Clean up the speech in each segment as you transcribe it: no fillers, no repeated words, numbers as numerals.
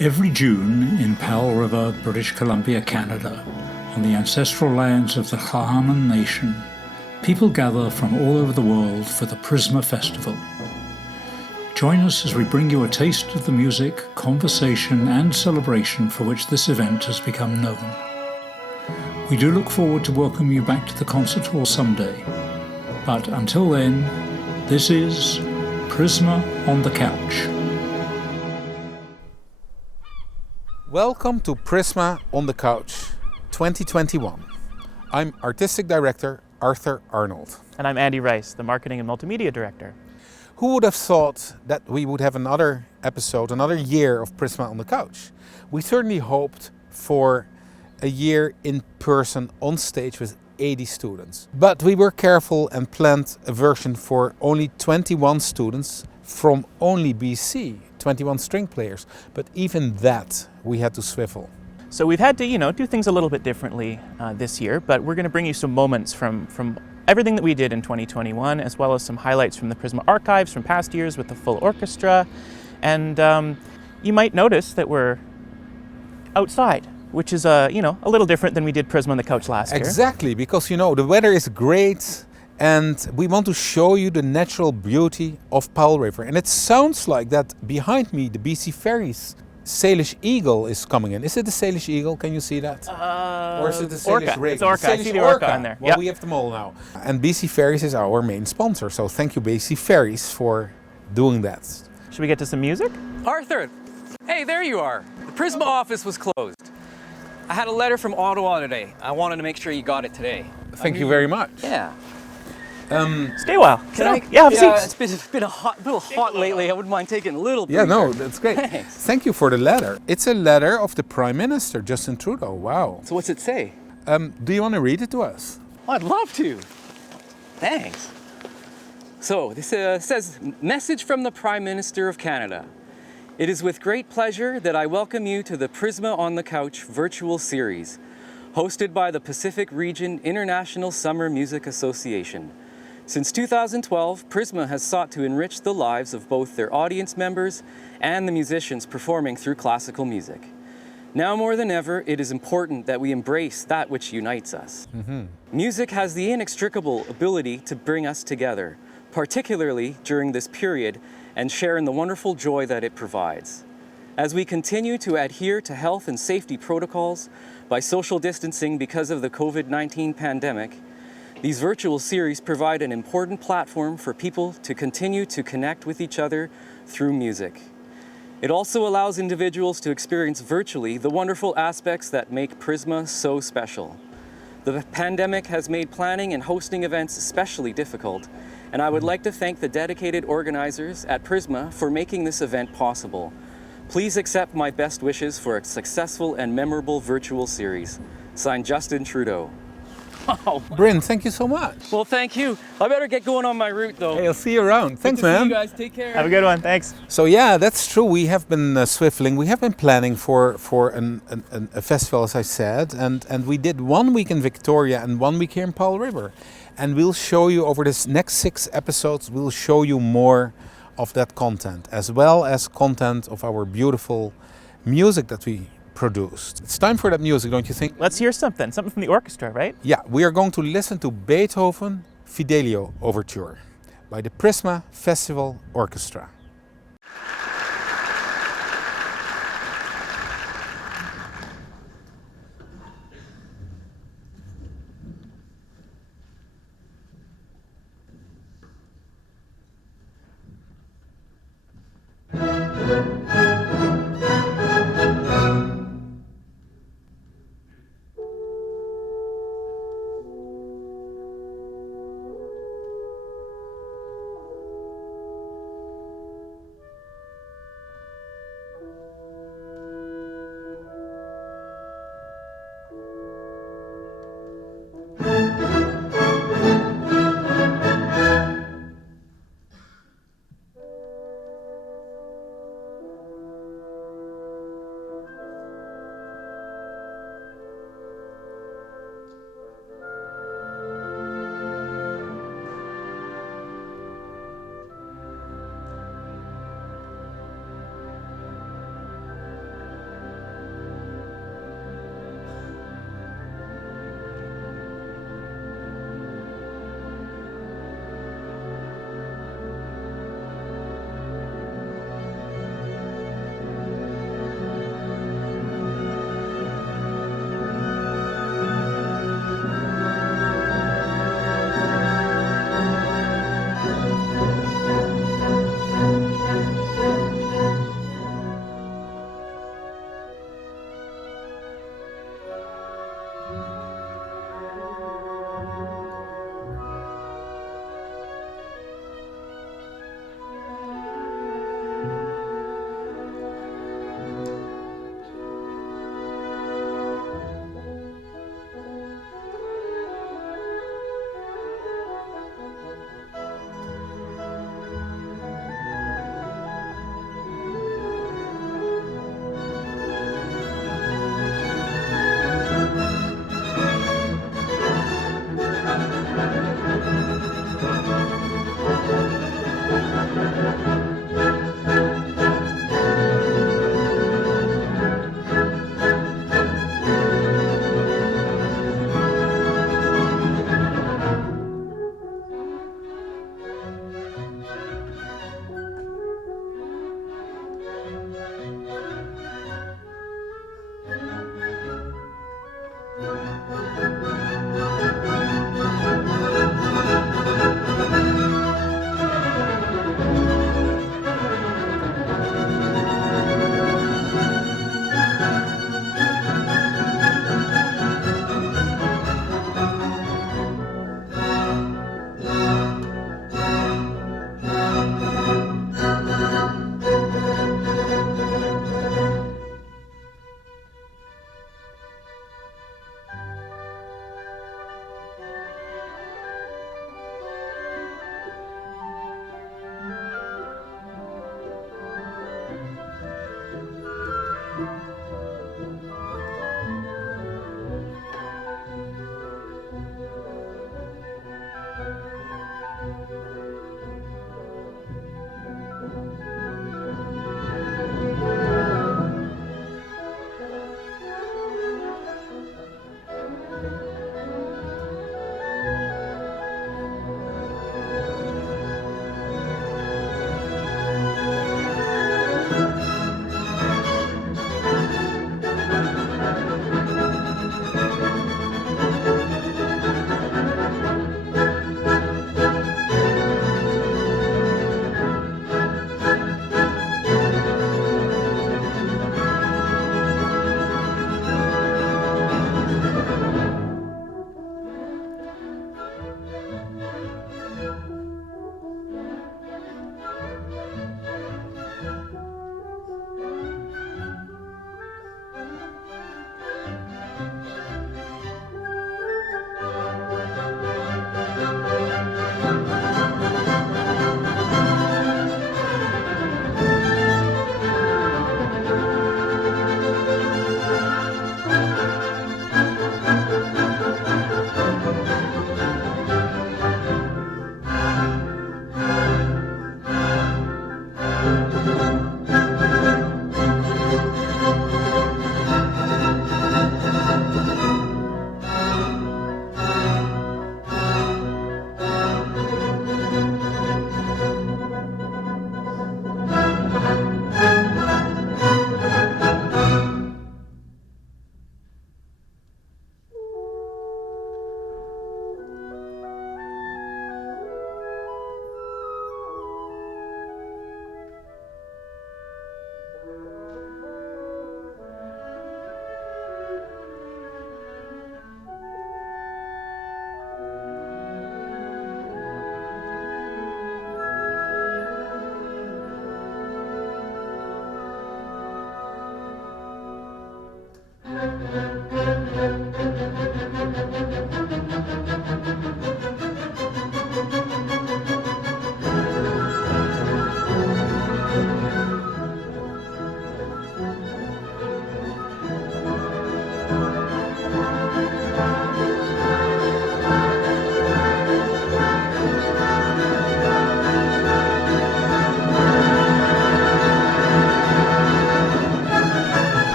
Every June in Powell River, British Columbia, Canada, on the ancestral lands of the Chaham Nation, people gather from all over the world for the PRISMA Festival. Join us as we bring you a taste of the music, conversation and celebration for which this event has become known. We do look forward to welcoming you back to the concert hall someday. But until then, this is PRISMA on the Couch. Welcome to PRISMA on the Couch 2021. I'm Artistic Director Arthur Arnold. And I'm Andy Rice, the Marketing and Multimedia Director. Who would have thought that we would have another episode, another year of PRISMA on the Couch? We certainly hoped for a year in person on stage with 80 students. But we were careful and planned a version for only 21 students from only BC, 21 string players. But even that we had to swivel. So we've had to, do things a little bit differently this year, but we're going to bring you some moments from everything that we did in 2021, as well as some highlights from the PRISMA archives from past years with the full orchestra. And you might notice that we're outside, which is a little different than we did PRISMA on the Couch last year. Exactly, because the weather is great and we want to show you the natural beauty of Powell River. And it sounds like that behind me, the BC Ferries Salish Eagle is coming in. Is it the Salish Eagle? Can you see that? Or is it the Salish Orca? It's Orca. I see the Orca on there. Well, we have them all now. And BC Ferries is our main sponsor. So thank you, BC Ferries, for doing that. Should we get to some music? Arthur, hey, there you are. The PRISMA office was closed. I had a letter from Ottawa today. I wanted to make sure you got it today. Thank you very much. Yeah. Stay a while. Have seats. It's been a little hot lately. I wouldn't mind taking a little breather. Yeah, no, that's great. Thanks. Thank you for the letter. It's a letter of the Prime Minister, Justin Trudeau. Wow. So what's it say? Do you want to read it to us? Oh, I'd love to. Thanks. So this says, message from the Prime Minister of Canada. It is with great pleasure that I welcome you to the PRISMA on the Couch virtual series, hosted by the Pacific Region International Summer Music Association. Since 2012, PRISMA has sought to enrich the lives of both their audience members and the musicians performing through classical music. Now more than ever, it is important that we embrace that which unites us. Mm-hmm. Music has the inextricable ability to bring us together, particularly during this period, and share in the wonderful joy that it provides. As we continue to adhere to health and safety protocols by social distancing because of the COVID-19 pandemic, these virtual series provide an important platform for people to continue to connect with each other through music. It also allows individuals to experience virtually the wonderful aspects that make PRISMA so special. The pandemic has made planning and hosting events especially difficult, and I would like to thank the dedicated organizers at PRISMA for making this event possible. Please accept my best wishes for a successful and memorable virtual series. Signed, Justin Trudeau. Oh, Bryn, thank you so much. Well, thank you. I better get going on my route, though. Hey, I'll see you around. Thanks, man. See you guys. Take care. Have a good one. Thanks. So yeah, that's true. We have been swiveling. We have been planning for a festival, as I said, and we did 1 week in Victoria and 1 week here in Powell River. And we'll show you over this next 6 episodes, we'll show you more of that content, as well as content of our beautiful music that we produced. It's time for that music, don't you think? Let's hear something from the orchestra, right? Yeah, we are going to listen to Beethoven Fidelio Overture by the PRISMA Festival Orchestra.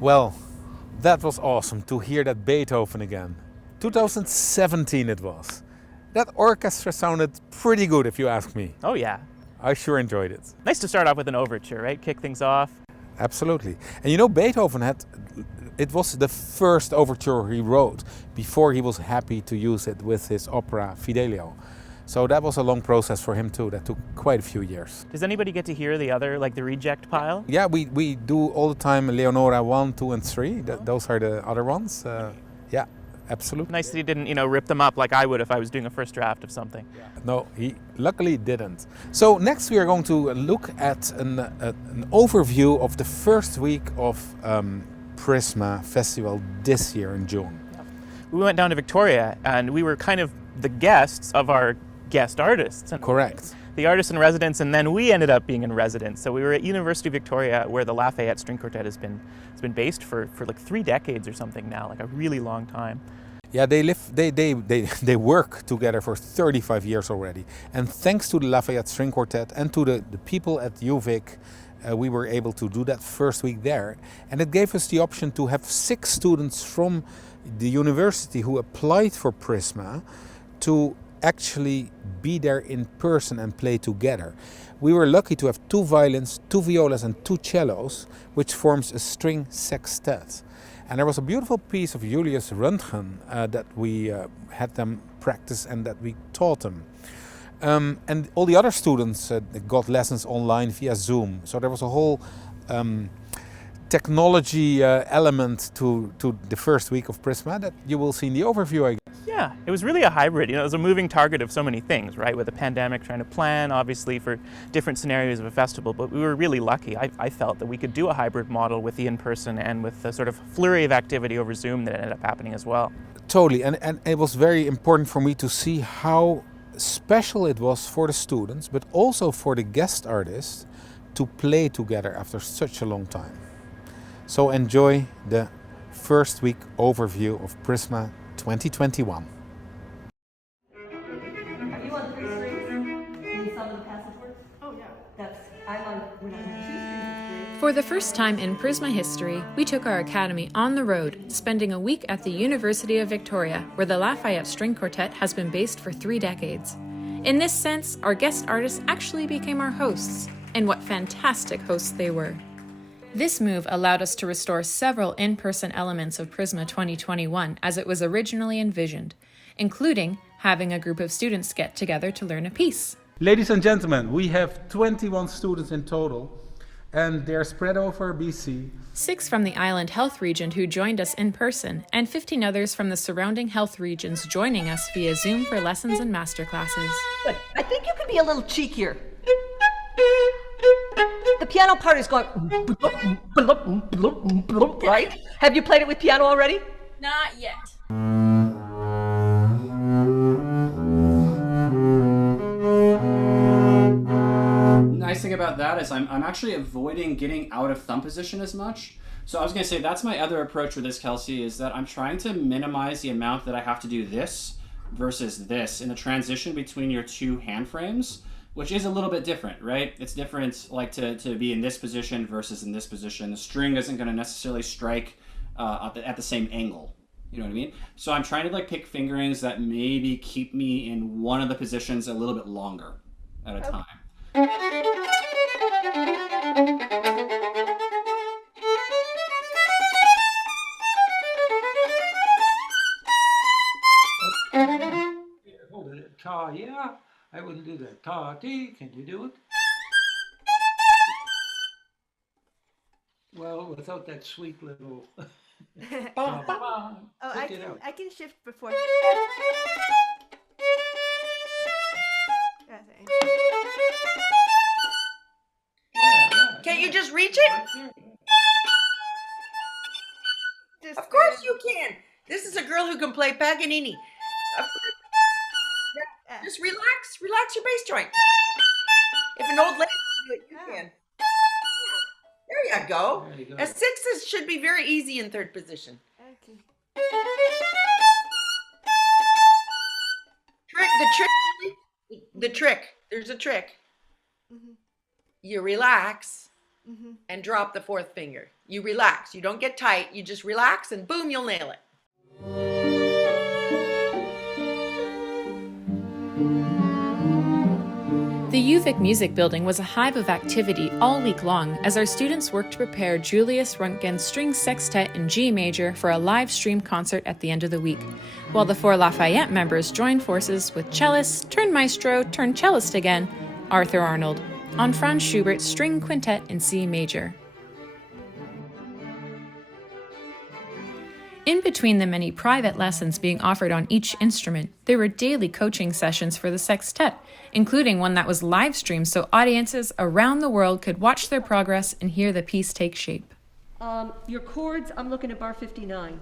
Well, that was awesome to hear that Beethoven again. 2017 it was. That orchestra sounded pretty good if you ask me. Oh yeah. I sure enjoyed it. Nice to start off with an overture, right? Kick things off. Absolutely. And you know, Beethoven it was the first overture he wrote before he was happy to use it with his opera Fidelio. So that was a long process for him too. That took quite a few years. Does anybody get to hear the other, like the reject pile? Yeah, we do all the time Leonora 1, 2 and 3. Those are the other ones. Yeah, absolutely. Nice that he didn't, rip them up like I would if I was doing a first draft of something. No, he luckily didn't. So next we are going to look at an overview of the first week of PRISMA Festival this year in June. We went down to Victoria and we were kind of the guests of our guest artists. Correct. The artists in residence, and then we ended up being in residence. So we were at University of Victoria, where the Lafayette String Quartet has been based for like 3 decades or something now, like a really long time. Yeah, they work together for 35 years already. And thanks to the Lafayette String Quartet and to the people at UVic, we were able to do that first week there. And it gave us the option to have 6 students from the university who applied for PRISMA to actually be there in person and play together. We were lucky to have 2 violins, 2 violas and 2 cellos, which forms a string sextet. And there was a beautiful piece of Julius Röntgen that we had them practice and that we taught them. And all the other students got lessons online via Zoom. So there was a whole technology element to the first week of PRISMA that you will see in the overview, I guess. Yeah, it was really a hybrid. It was a moving target of so many things, right? With the pandemic, trying to plan, obviously, for different scenarios of a festival. But we were really lucky. I felt that we could do a hybrid model with the in-person and with the sort of flurry of activity over Zoom that ended up happening as well. Totally, and it was very important for me to see how special it was for the students, but also for the guest artists to play together after such a long time. So enjoy the first week overview of PRISMA 2021. Are you on 3 strings in some of the passage works? Oh yeah. I'm on 2 strings. For the first time in PRISMA history, we took our academy on the road, spending a week at the University of Victoria, where the Lafayette String Quartet has been based for 3 decades. In this sense, our guest artists actually became our hosts, and what fantastic hosts they were. This move allowed us to restore several in-person elements of PRISMA 2021 as it was originally envisioned, including having a group of students get together to learn a piece. Ladies and gentlemen, we have 21 students in total, and they're spread over BC. 6 from the Island Health Region who joined us in person, and 15 others from the surrounding health regions joining us via Zoom for lessons and masterclasses. Good. I think you could be a little cheekier. The piano part is going, right? Have you played it with piano already? Not yet. Nice thing about that is I'm actually avoiding getting out of thumb position as much. So I was going to say that's my other approach with this, Kelsey, is that I'm trying to minimize the amount that I have to do this versus this in the transition between your 2 hand frames, which is a little bit different, right? It's different like to be in this position versus in this position. The string isn't going to necessarily strike at the same angle. You know what I mean? So I'm trying to like pick fingerings that maybe keep me in one of the positions a little bit longer at a time. Hold it, ta, yeah. I wouldn't do that. Ta, ti, can you do it? Well, without that sweet little. Oh, I can shift before. Can't you just reach it? Of course you can. This is a girl who can play Paganini. Just relax your bass joint. If an old lady can do it, you can. There you go. A 6 should be very easy in 3rd position. Okay. The trick. There's a trick. Mm-hmm. You relax and drop the 4th finger. You relax. You don't get tight. You just relax and boom, you'll nail it. The UVic Music Building was a hive of activity all week long as our students worked to prepare Julius Röntgen's String Sextet in G major for a live stream concert at the end of the week, while the 4 Lafayette members joined forces with cellist, turned maestro, turned cellist again, Arthur Arnold, on Franz Schubert's String Quintet in C major. In between the many private lessons being offered on each instrument, there were daily coaching sessions for the sextet, including one that was live streamed so audiences around the world could watch their progress and hear the piece take shape. Your chords, I'm looking at bar 59.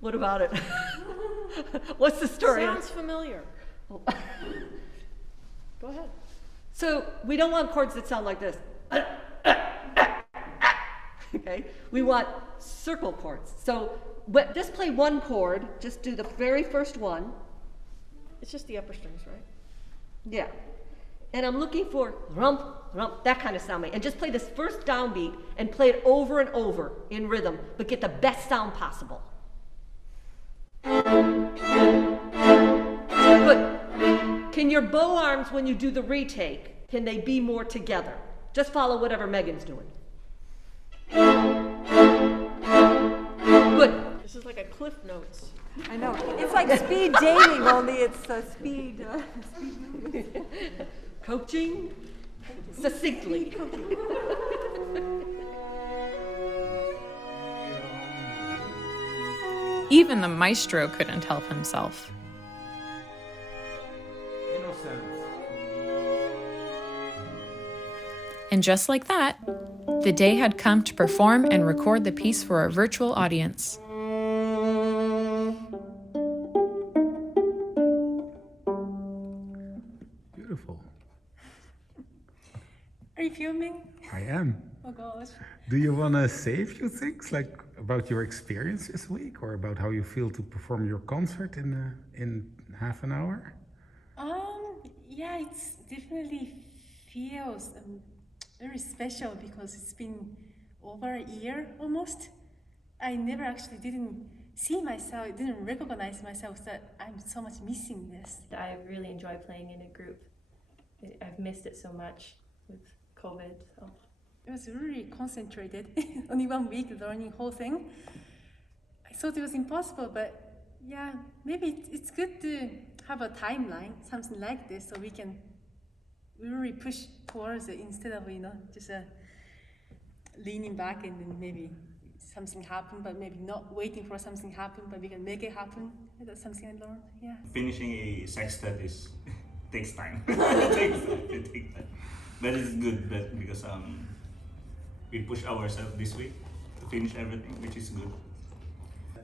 What about it? What's the story? Sounds familiar. Oh. Go ahead. So we don't want chords that sound like this. Okay, we want circle chords. So just play one chord, just do the very first one. It's just the upper strings, right? Yeah. And I'm looking for rump, rump, that kind of sounding. And just play this first downbeat and play it over and over in rhythm, but get the best sound possible. Good. Can your bow arms, when you do the retake, can they be more together? Just follow whatever Megan's doing. Good. This is like a Cliff Notes. I know. It's like speed dating, only it's speed. Coaching succinctly. Even the maestro couldn't help himself. And just like that, the day had come to perform and record the piece for our virtual audience. Beautiful. Are you filming? I am. Oh gosh. Do you want to say a few things, like about your experience this week, or about how you feel to perform your concert in half an hour? Yeah, it's definitely feels very special because it's been over a year almost. I never actually didn't see myself, didn't recognize myself that I'm so much missing this. I really enjoy playing in a group. I've missed it so much with COVID. So. It was really concentrated, only 1 week learning whole thing. I thought it was impossible, but yeah, maybe it's good to have a timeline, something like this, so we can really push towards it instead of, just leaning back and then maybe something happen, but maybe not waiting for something happen, but we can make it happen. That's something I learned, yeah. Finishing a sextet takes time. It takes time. But it's good because we push ourselves this week to finish everything, which is good.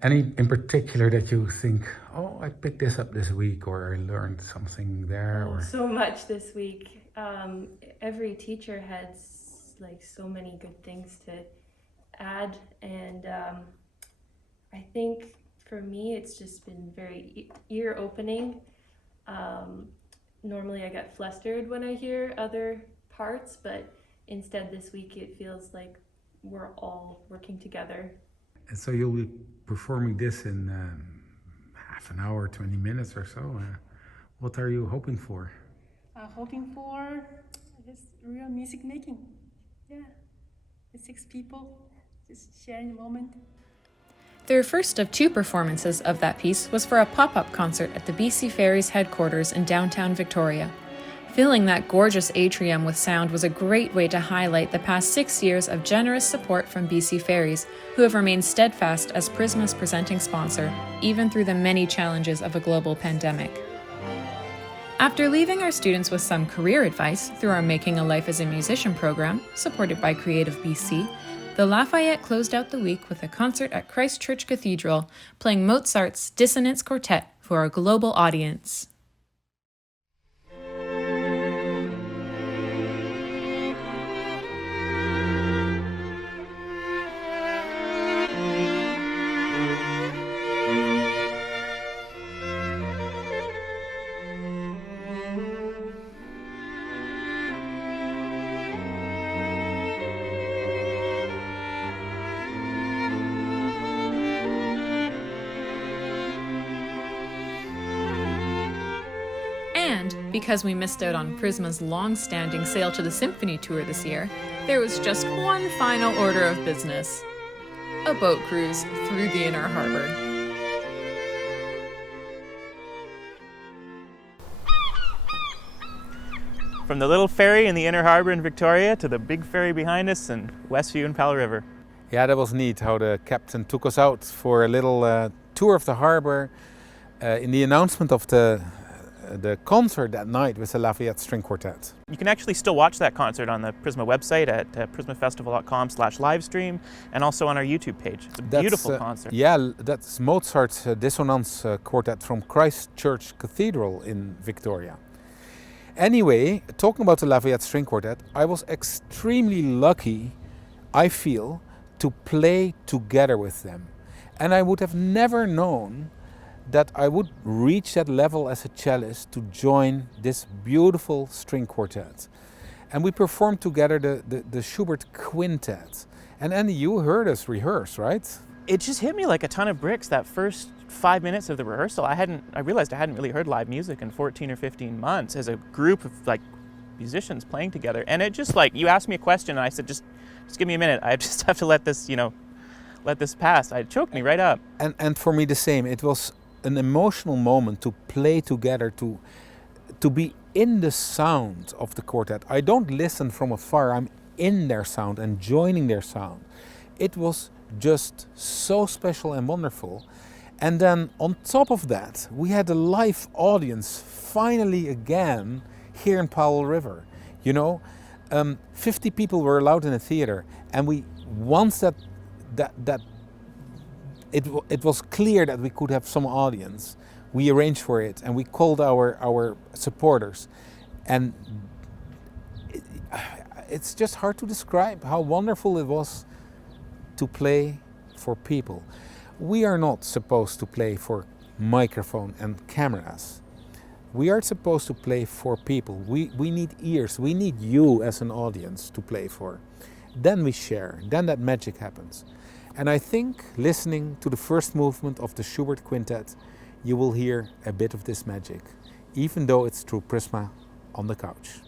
Any in particular that you think, oh, I picked this up this week, or I learned something there? Or so much this week. Every teacher had so many good things to add, and I think for me it's just been very ear-opening. Normally I get flustered when I hear other parts, but instead this week it feels like we're all working together. And so you'll be performing this in half an hour, 20 minutes or so. What are you hoping for? Hoping for, I guess, real music making. Yeah, the 6 people just sharing the moment. Their first of 2 performances of that piece was for a pop-up concert at the BC Ferries headquarters in downtown Victoria. Filling that gorgeous atrium with sound was a great way to highlight the past 6 years of generous support from BC Ferries, who have remained steadfast as PRISMA's presenting sponsor, even through the many challenges of a global pandemic. After leaving our students with some career advice through our Making a Life as a Musician program, supported by Creative BC, the Lafayette closed out the week with a concert at Christ Church Cathedral, playing Mozart's Dissonance Quartet for a global audience. And because we missed out on Prisma's long-standing Sail to the Symphony tour this year, there was just one final order of business: a boat cruise through the inner harbor. From the little ferry in the inner harbor in Victoria to the big ferry behind us in Westview and Powell River. Yeah, that was neat how the captain took us out for a little tour of the harbor. In the announcement of the concert that night with the Lafayette String Quartet. You can actually still watch that concert on the Prisma website at prismafestival.com/livestream and also on our YouTube page. It's a beautiful concert. Yeah, that's Mozart's Dissonance Quartet from Christ Church Cathedral in Victoria. Anyway, talking about the Lafayette String Quartet, I was extremely lucky, I feel, to play together with them. And I would have never known that I would reach that level as a cellist to join this beautiful string quartet. And we performed together the Schubert Quintet. And Andy, you heard us rehearse, right? It just hit me like a ton of bricks that first 5 minutes of the rehearsal. I realized I hadn't really heard live music in 14 or 15 months as a group of like musicians playing together. And it just like, you asked me a question and I said, just give me a minute. I just have to let this, let this pass. It choked me right up. And for me the same. It was an emotional moment to play together, to be in the sound of the quartet. I don't listen from afar, I'm in their sound and joining their sound. It was just so special and wonderful. And then on top of that, we had a live audience finally again here in Powell River. 50 people were allowed in the theater, and once it was clear that we could have some audience, we arranged for it and we called our supporters. And it's just hard to describe how wonderful it was to play for people. We are not supposed to play for microphone and cameras. We are supposed to play for people. We need ears. We need you as an audience to play for. Then we share. Then that magic happens. And I think listening to the first movement of the Schubert Quintet, you will hear a bit of this magic, even though it's through Prisma on the couch.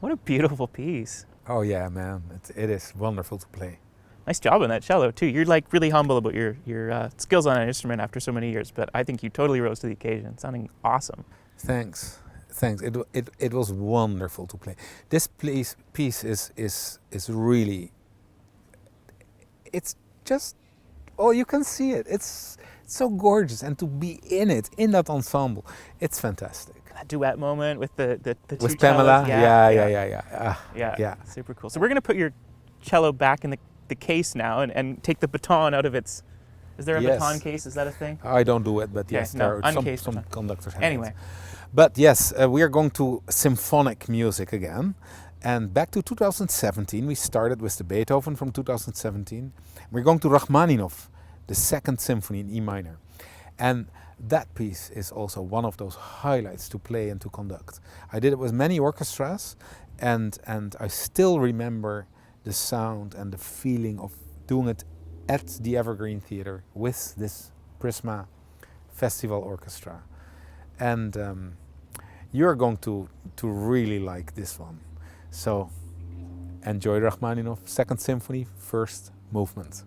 What a beautiful piece. Oh yeah, man, it is wonderful to play. Nice job on that cello too. You're like really humble about your skills on an instrument after so many years, but I think you totally rose to the occasion. Sounding awesome. Thanks. It was wonderful to play. This piece is really. It's just, oh, you can see it. It's so gorgeous, and to be in it, in that ensemble, it's fantastic. That duet moment with the two with Pamela, cellos. yeah, super cool. So we're gonna put your cello back in the case now and take the baton out of its. Is there a baton case? Is that a thing? I don't do it, but okay, yes, no, there are some baton. conductors have anyway. it. But yes, we are going to symphonic music again. And back to 2017, we started with the Beethoven from 2017. We're going to Rachmaninoff, the second symphony in E minor. And that piece is also one of those highlights to play and to conduct. I did it with many orchestras, and I still remember the sound and the feeling of doing it at the Evergreen Theatre with this PRISMA Festival Orchestra. And you're going to really like this one. So enjoy Rachmaninoff, Second Symphony, first movement.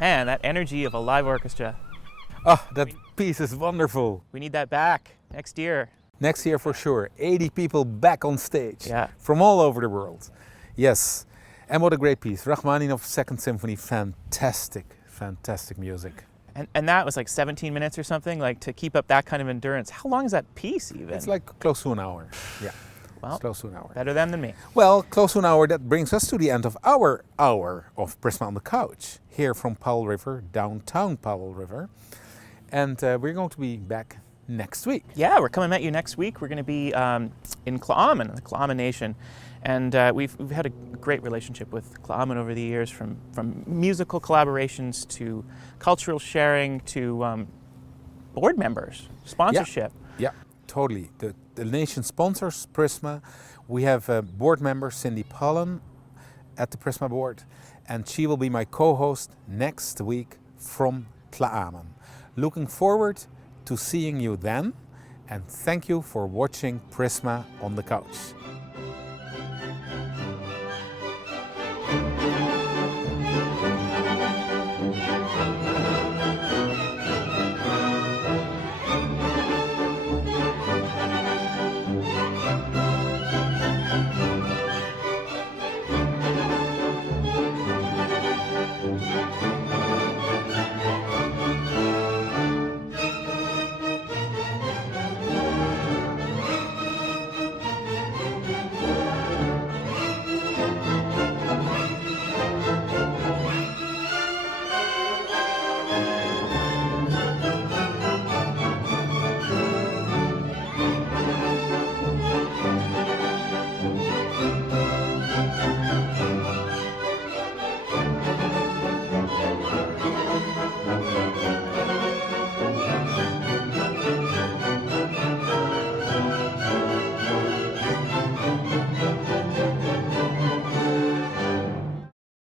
Man, that energy of a live orchestra. Oh, that piece is wonderful. We need that back next year. Next year for sure. 80 people back on stage. Yeah. From all over the world. Yes. And what a great piece. Rachmaninoff's Second Symphony. Fantastic, fantastic music. And that was like 17 minutes or something, like to keep up that kind of endurance. How long is that piece even? It's like close to an hour. Yeah. Well, it's close to an hour. Better than me. Well, close to an hour. That brings us to the end of our hour of Prisma on the Couch. Here from Powell River, downtown Powell River. And we're going to be back next week. Yeah, we're coming at you next week. We're going to be in Cla'aman, the Cla'aman Nation. And we've had a great relationship with Cla'aman over the years, from musical collaborations to cultural sharing to board members, sponsorship. Yeah, totally. The nation sponsors Prisma. We have a board member, Cindy Pollen, at the Prisma board. And she will be my co-host next week from Cla'aman. Looking forward to seeing you then. And thank you for watching Prisma on the Couch.